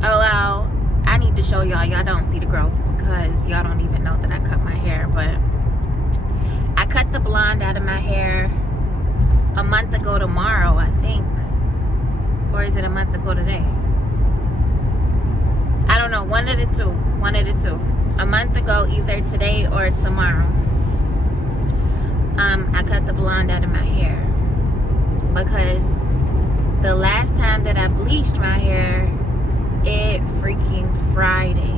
Oh, well, I need to show y'all. Y'all don't see the growth because y'all don't even know that I cut my hair. But I cut the blonde out of my hair a month ago tomorrow, I think. Or is it a month ago today? I don't know. One of the two. One of the two. A month ago, either today or tomorrow. I cut the blonde out of my hair because the last time that I bleached my hair, it freaking Friday.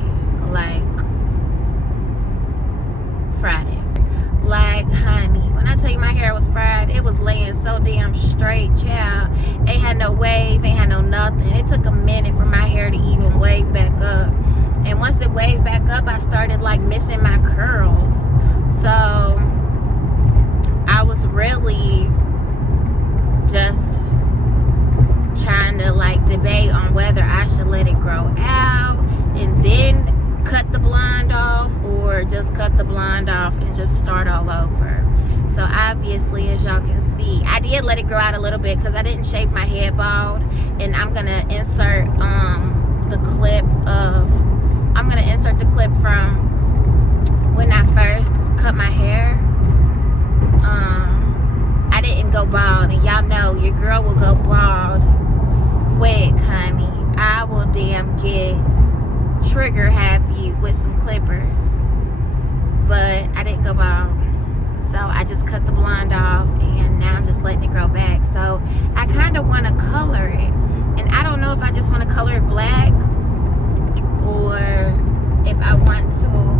Like, honey, when I tell you my hair was fried, it was laying so damn straight, child. Ain't had no wave, ain't had no nothing. It took a minute for my hair to even wave back up. And once it waved back up, I started like missing my curls. So I was really just trying to like debate on whether I should let it grow out and then cut the blonde off, or just cut the blonde off and just start all over. So obviously, as y'all can see, I did let it grow out a little bit because I didn't shave my head bald. And I'm gonna insert the clip from when I first cut my hair. I didn't go bald, and y'all know your girl will go bald quick, honey. I will damn get trigger happy with some clippers, but I didn't go bald. So I just cut the blonde off, and now I'm just letting it grow back. So I kind of want to color it, and I don't know if I just want to color it black or if I want to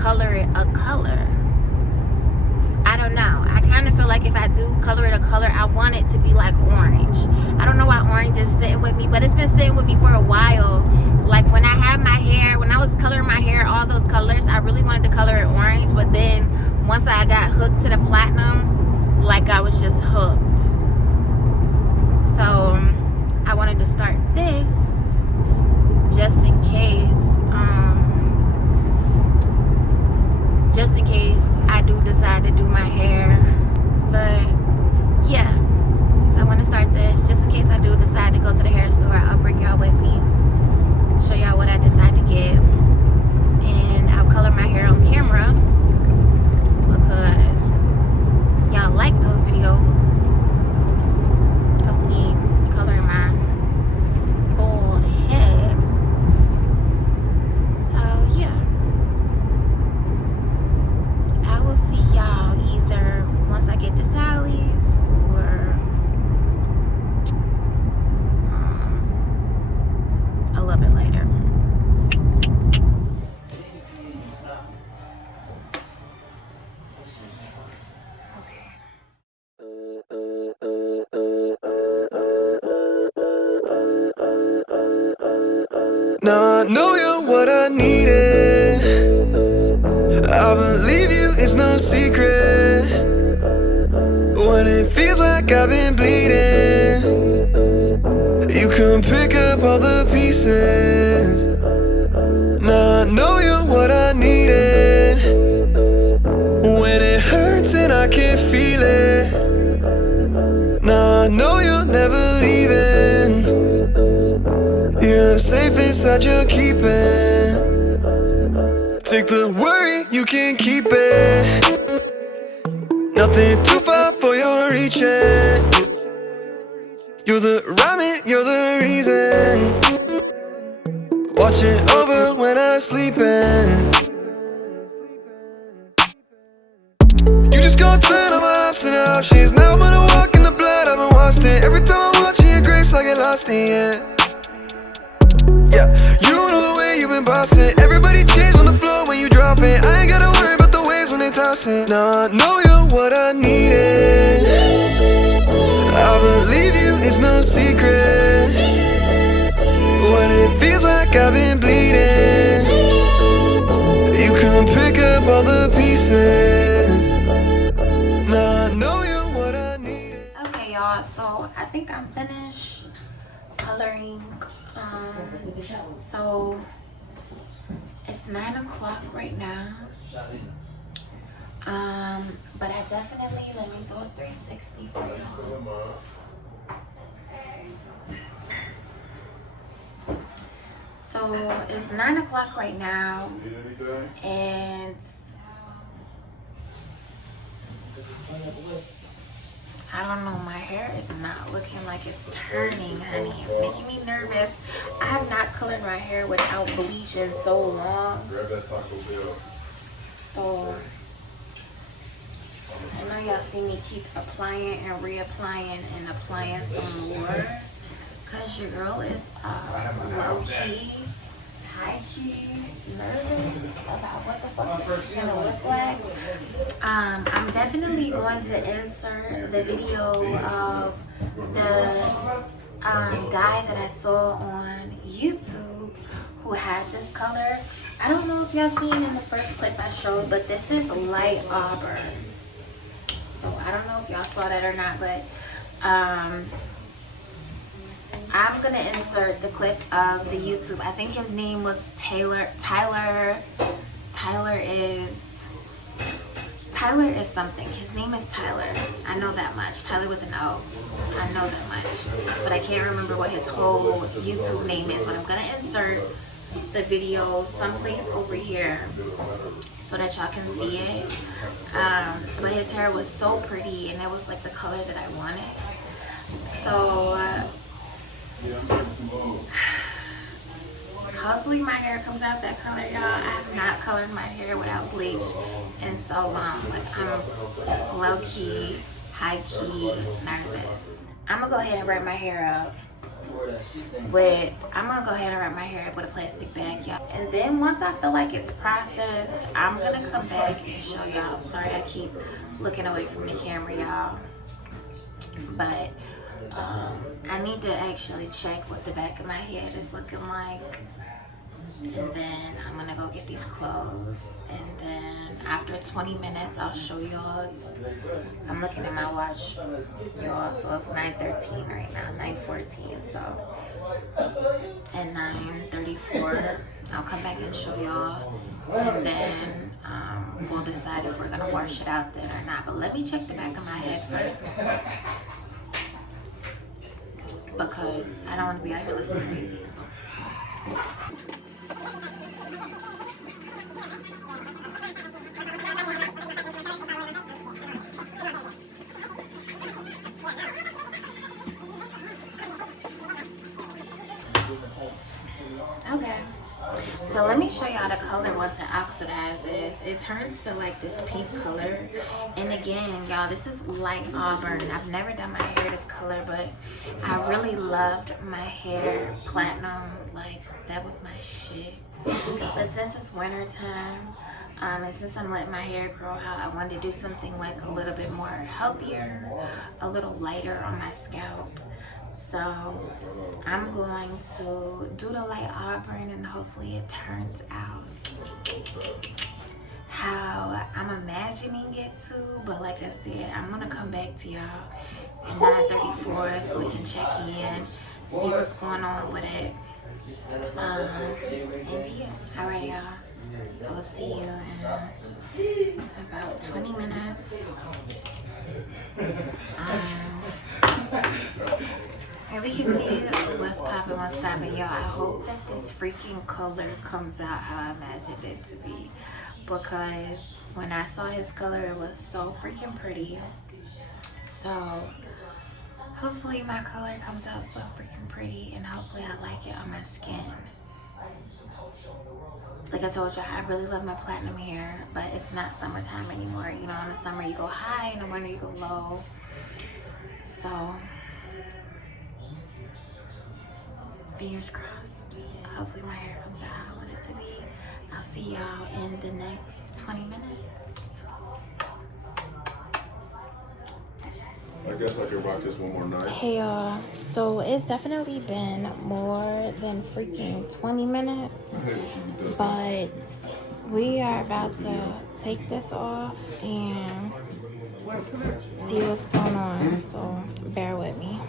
color it a color. I don't know. I kind of feel like if I do color it a color, I want it to be like orange. I don't know why orange is sitting with me, but it's been sitting with me for a while. Like when I had my hair, when I was coloring my hair, all those colors, I really wanted to color it orange. But then once I got hooked to the platinum, like I was just hooked. So I wanted to start this just in case I do decide to do my hair. But yeah, so I want to start this just in case I do decide to go to the hair store. I'll bring y'all with me, show y'all what I decide to get, and I'll color my hair on camera because y'all like those videos of me coloring my bald head. So yeah, I will see y'all either once I get to Sally's or a little bit later. Now I know you're what I needed. I believe you, it's no secret. When it feels like I've been bleeding, you can pick up all the pieces. Now I know you're what I needed. When it hurts and I can't feel it, now I know you're never leaving. You're safe inside your keeping. Take the worry, you can keep it. Nothing too far for your reaching. You're the rhyme, you're the reason. Watching over when I'm sleeping. You just gonna turn on my ups and options. Now I'm gonna walk in the blood, I've been watched it. Every time I'm watching your grace, I get lost in it. Yeah, you know the way you've been bossing. Everybody change on the floor when you drop it. I ain't gotta worry about the waves when they tossing. Now I know you're what I needed. I believe you, it's no secret. When it feels like I've been bleeding, you can pick up all the pieces. Now I know you're what I needed. Okay, y'all, so I think I'm finished coloring. So it's 9 o'clock right now. But I definitely, let me do a 360 for y'all. So it's 9 o'clock right now, and I don't know, my hair is not looking like it's turning, honey. It's making me nervous. I have not colored my hair without bleach in so long. Grab that Taco Bell. So I know y'all see me keep applying and reapplying and applying some more, cause your girl is low-key, high-key nervous about what the fuck this is gonna look like. I'm definitely going to insert the video of the guy that I saw on YouTube who had this color. I don't know if y'all seen in the first clip I showed, but this is light auburn. So I don't know if y'all saw that or not, but I'm gonna insert the clip of the YouTube. I think his name was Tyler is something. His name is Tyler. I know that much. Tyler with an O. I know that much. But I can't remember what his whole YouTube name is. But I'm gonna insert the video someplace over here so that y'all can see it. But his hair was so pretty, and it was like the color that I wanted. So hopefully my hair comes out that color, y'all. I have not colored my hair without bleach in so long. Like, I'm low-key, high-key nervous. I'm gonna go ahead and wrap my hair up with a plastic bag, y'all. And then once I feel like it's processed, I'm gonna come back and show y'all. Sorry, I keep looking away from the camera, y'all. But I need to actually check what the back of my head is looking like. And then I'm gonna go get these clothes. And then after 20 minutes, I'll show y'all. I'm looking at my watch, y'all. So it's 9:13 right now, 9:14. So at 9:34, I'll come back and show y'all. And then we'll decide if we're gonna wash it out then or not. But let me check the back of my head first, because I don't want to be out here looking crazy. So. Okay, so let me show y'all the color once it oxidizes. It turns to like this pink color. And again, y'all, this is light auburn. I've never done my hair this color, but I really loved my hair platinum. Like, that was my shit. But since it's winter time, and since I'm letting my hair grow out, I wanted to do something like a little bit more healthier, a little lighter on my scalp. So I'm going to do the light auburn, and hopefully it turns out how I'm imagining it to. But like I said, I'm gonna come back to y'all at 9:34 so we can check in, see what's going on with it. And yeah, all right, y'all. I will see you in about 20 minutes. And we can see what's popping, what's stopping, y'all. I hope that this freaking color comes out how I imagined it to be, because when I saw his color, it was so freaking pretty. So hopefully my color comes out so freaking pretty, and hopefully I like it on my skin. Like I told y'all, I really love my platinum hair, but it's not summertime anymore. You know, in the summer you go high, in the winter you go low. So fingers crossed. Hopefully my hair comes out how I want it to be. I'll see y'all in the next 20 minutes. I guess I could rock this one more night. Hey y'all, so it's definitely been more than freaking 20 minutes, but we are about to take this off and see what's going on, so bear with me.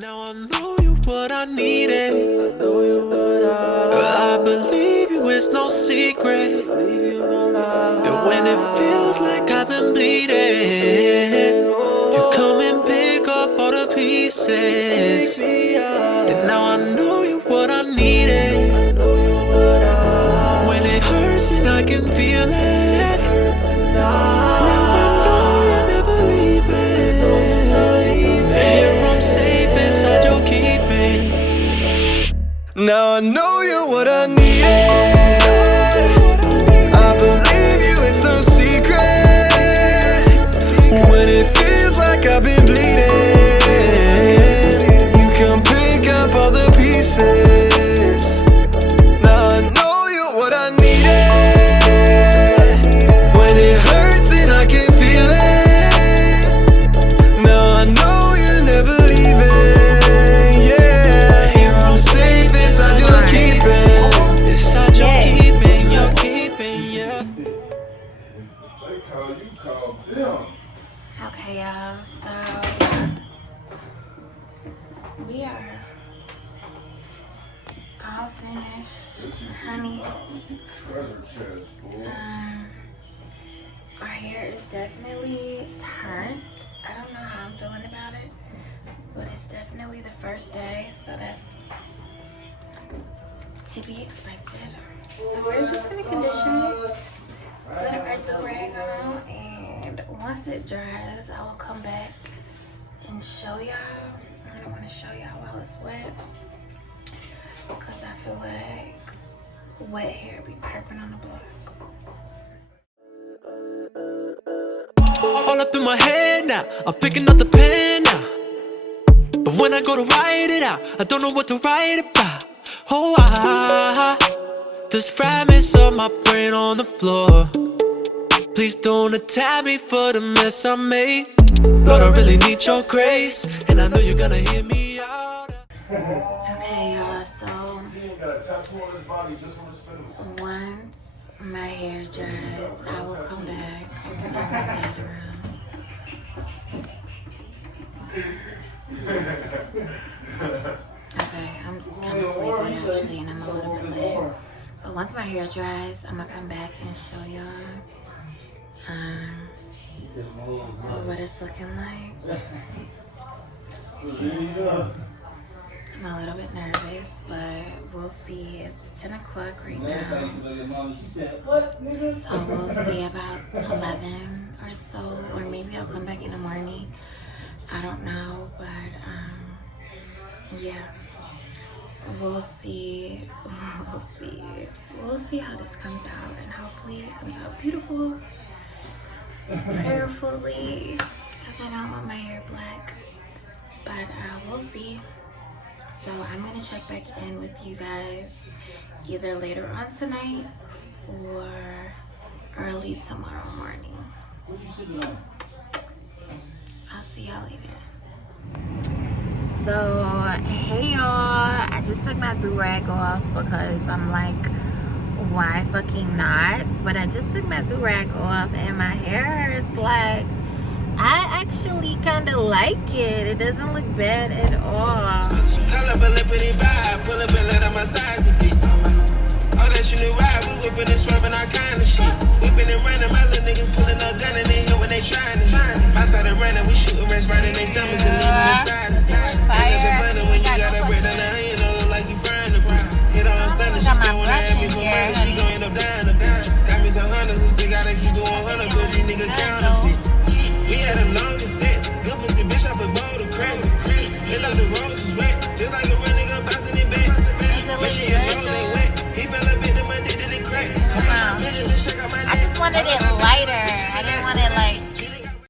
Now I know you what I needed. I know you what I believe you, it's no secret. And when it feels like I've been bleeding, you come and pick up all the pieces. And now I know you what I needed. hurts and I can feel it. Now I know you're never leaving. Here I'm safe inside your keeping. Now I know you're what I needed. I believe you, it's no secret. When it feels like I've been bleeding, you come pick up all the pieces. Now I know you're what I needed. When it hurts and I can feel it. Now I know you're never leaving. Yeah, here I'm safe inside your keeping. Inside your keeping, your keeping, yeah. They call you, call them. Okay, y'all, so we are all finished, honey. Treasure chest, boy. Our hair is definitely turned. I don't know how I'm feeling about it, but it's definitely the first day, so that's to be expected. So we're just gonna condition it, put our do-rag on, and once it dries, I will come back and show y'all. I don't want to show y'all while it's wet, because I feel like wet hair be perping on the block. All up in my head now, I'm picking up the pen now. But when I go to write it out, I don't know what to write about. Oh, there's fragments of my brain on the floor. Please don't attack me for the mess I made. Lord, I really need your grace, and I know you're gonna hear me out. Okay, y'all, so He ain't got a tattoo on his body just on his face. once my hair dries, I will come back to my bedroom. Okay, I'm kind of sleepy actually, and I'm a little bit late. But once my hair dries, I'm gonna come back and show y'all what it's looking like. I'm a little bit nervous, but we'll see. It's 10 o'clock right now. So we'll see about 11 or so, or maybe I'll come back in the morning. I don't know, but yeah. We'll see. We'll see how this comes out, and hopefully it comes out beautiful, prayerfully, because I don't want my hair black. But we'll see. So I'm gonna check back in with you guys either later on tonight or early tomorrow morning. I'll see y'all later. So, hey y'all, I just took my do-rag off because I'm like, why fucking not? But I just took my do-rag off and my hair is like, I actually kind of like it. It doesn't look bad at all. Call up a little pretty vibe, pull up and let out my size a bit. All that you knew ride, we whipping and swerving all kind of shit. Whipping and running, my little niggas pulling up gun in their head when they trying to hit. I started running, we shooting rats right in their stomach.